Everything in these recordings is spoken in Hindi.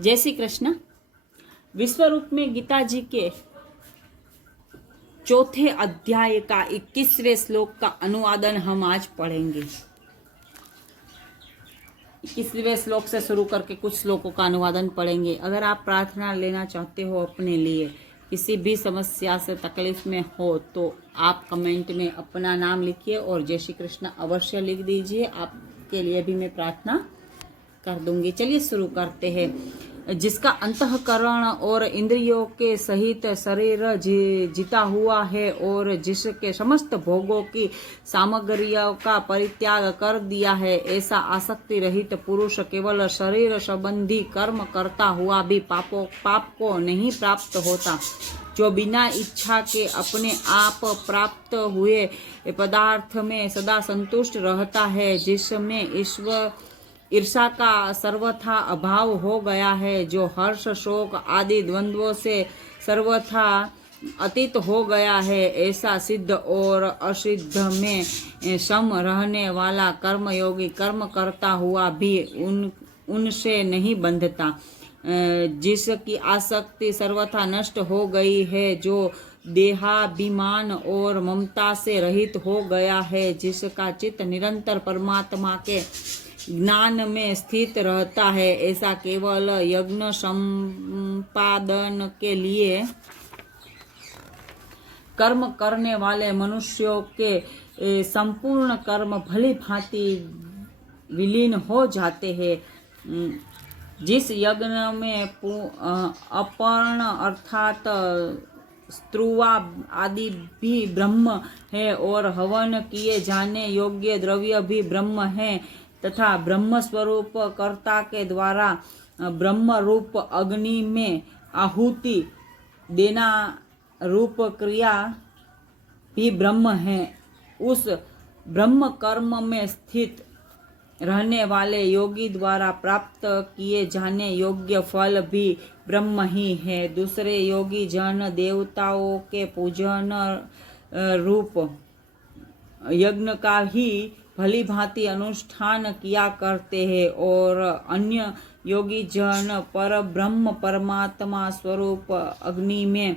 जय श्री कृष्ण। विश्वरूप में गीता जी के चौथे अध्याय का 21वें श्लोक का अनुवादन हम आज पढ़ेंगे। 21वें श्लोक से शुरू करके कुछ श्लोकों का अनुवादन पढ़ेंगे। अगर आप प्रार्थना लेना चाहते हो अपने लिए, किसी भी समस्या से तकलीफ में हो, तो आप कमेंट में अपना नाम लिखिए और जय श्री कृष्ण अवश्य लिख दीजिए। आपके लिए भी मैं प्रार्थना कर दूंगी। चलिए शुरू करते हैं। जिसका अंतःकरण और इंद्रियों के सहित शरीर जीता हुआ है और जिसके समस्त भोगों की सामग्रियों का परित्याग कर दिया है, ऐसा आसक्ति रहित पुरुष केवल शरीर संबंधी कर्म करता हुआ भी पाप को नहीं प्राप्त होता। जो बिना इच्छा के अपने आप प्राप्त हुए पदार्थ में सदा संतुष्ट रहता है, जिसमें ईर्षा का सर्वथा अभाव हो गया है, जो हर्ष शोक आदि द्वंद्वों से सर्वथा अतीत हो गया है, ऐसा सिद्ध और असिद्ध में सम रहने वाला कर्मयोगी कर्म करता हुआ भी उनसे नहीं बंधता। जिसकी आसक्ति सर्वथा नष्ट हो गई है, जो देहाभिमान और ममता से रहित हो गया है, जिसका चित्त निरंतर परमात्मा के ज्ञान में स्थित रहता है, ऐसा केवल यज्ञ संपादन के लिए कर्म करने वाले मनुष्यों के संपूर्ण कर्म भली भांति विलीन हो जाते हैं। जिस यज्ञ में अपर्ण अर्थात स्त्रुवा आदि भी ब्रह्म है और हवन किए जाने योग्य द्रव्य भी ब्रह्म है, तथा ब्रह्म स्वरूप कर्ता के द्वारा ब्रह्म रूप अग्नि में आहुति देना रूप क्रिया भी ब्रह्म है, उस ब्रह्म कर्म में स्थित रहने वाले योगी द्वारा प्राप्त किए जाने योग्य फल भी ब्रह्म ही है। दूसरे योगी जन देवताओं के पूजन रूप यज्ञ का ही भली भांति अनुष्ठान किया करते हैं और अन्य योगी जन पर ब्रह्म परमात्मा स्वरूप अग्नि में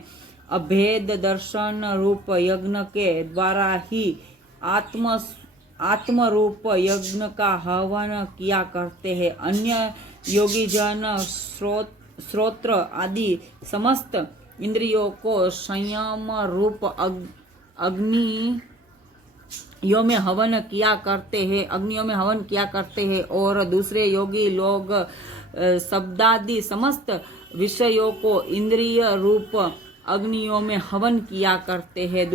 अभेद दर्शन रूप यज्ञ के द्वारा ही आत्म रूप यज्ञ का हवन किया करते हैं। अन्य योगी जन श्रोत्र आदि समस्त इंद्रियों को संयम रूप अग्नियों में हवन किया करते हैं और दूसरे योगी लोग शब्दादि समस्त विषयों को इंद्रिय रूप अग्नियों में हवन किया करते हैं।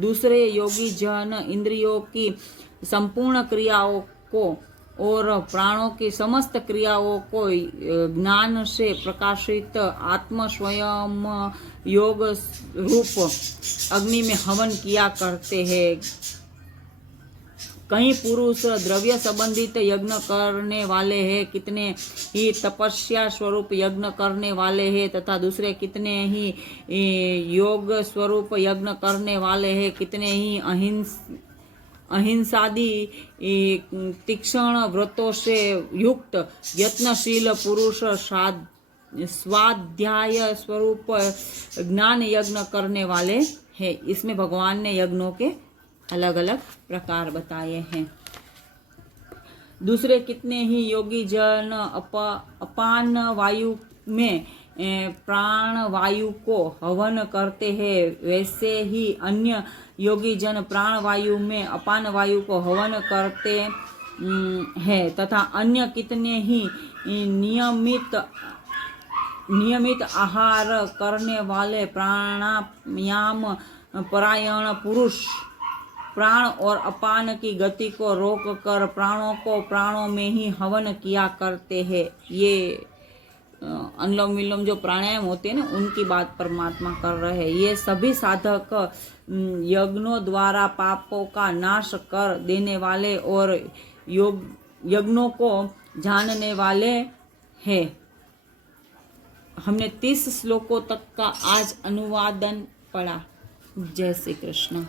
दूसरे योगी जन इंद्रियों की संपूर्ण क्रियाओं को और प्राणों की समस्त क्रियाओं को ज्ञान से प्रकाशित आत्म स्वयं योग रूप अग्नि में हवन किया करते हैं। कई पुरुष द्रव्य संबंधित यज्ञ करने वाले हैं, कितने ही तपस्या स्वरूप यज्ञ करने वाले हैं, तथा दूसरे कितने ही योग स्वरूप यज्ञ करने वाले हैं, कितने ही अहिंसादि तीक्ष्ण व्रतों से युक्त यत्नशील पुरुष स्वाध्याय स्वरूप ज्ञान यज्ञ करने वाले हैं। इसमें भगवान ने यज्ञों के अलग अलग प्रकार बताए हैं। दूसरे कितने ही योगी जन अपान वायु में प्राण वायु को हवन करते हैं, वैसे ही अन्य योगी जन प्राण वायु में अपान वायु को हवन करते हैं, तथा अन्य कितने ही नियमित आहार करने वाले प्राणायाम परायण पुरुष प्राण और अपान की गति को रोककर प्राणों को प्राणों में ही हवन किया करते हैं। ये अनुलोम विलोम जो प्राणायाम होते हैं ना, उनकी बात परमात्मा कर रहे हैं। ये सभी साधक यज्ञों द्वारा पापों का नाश कर देने वाले और यज्ञों को जानने वाले हैं। हमने 30 श्लोकों तक का आज अनुवादन पढ़ा। जय श्री कृष्ण।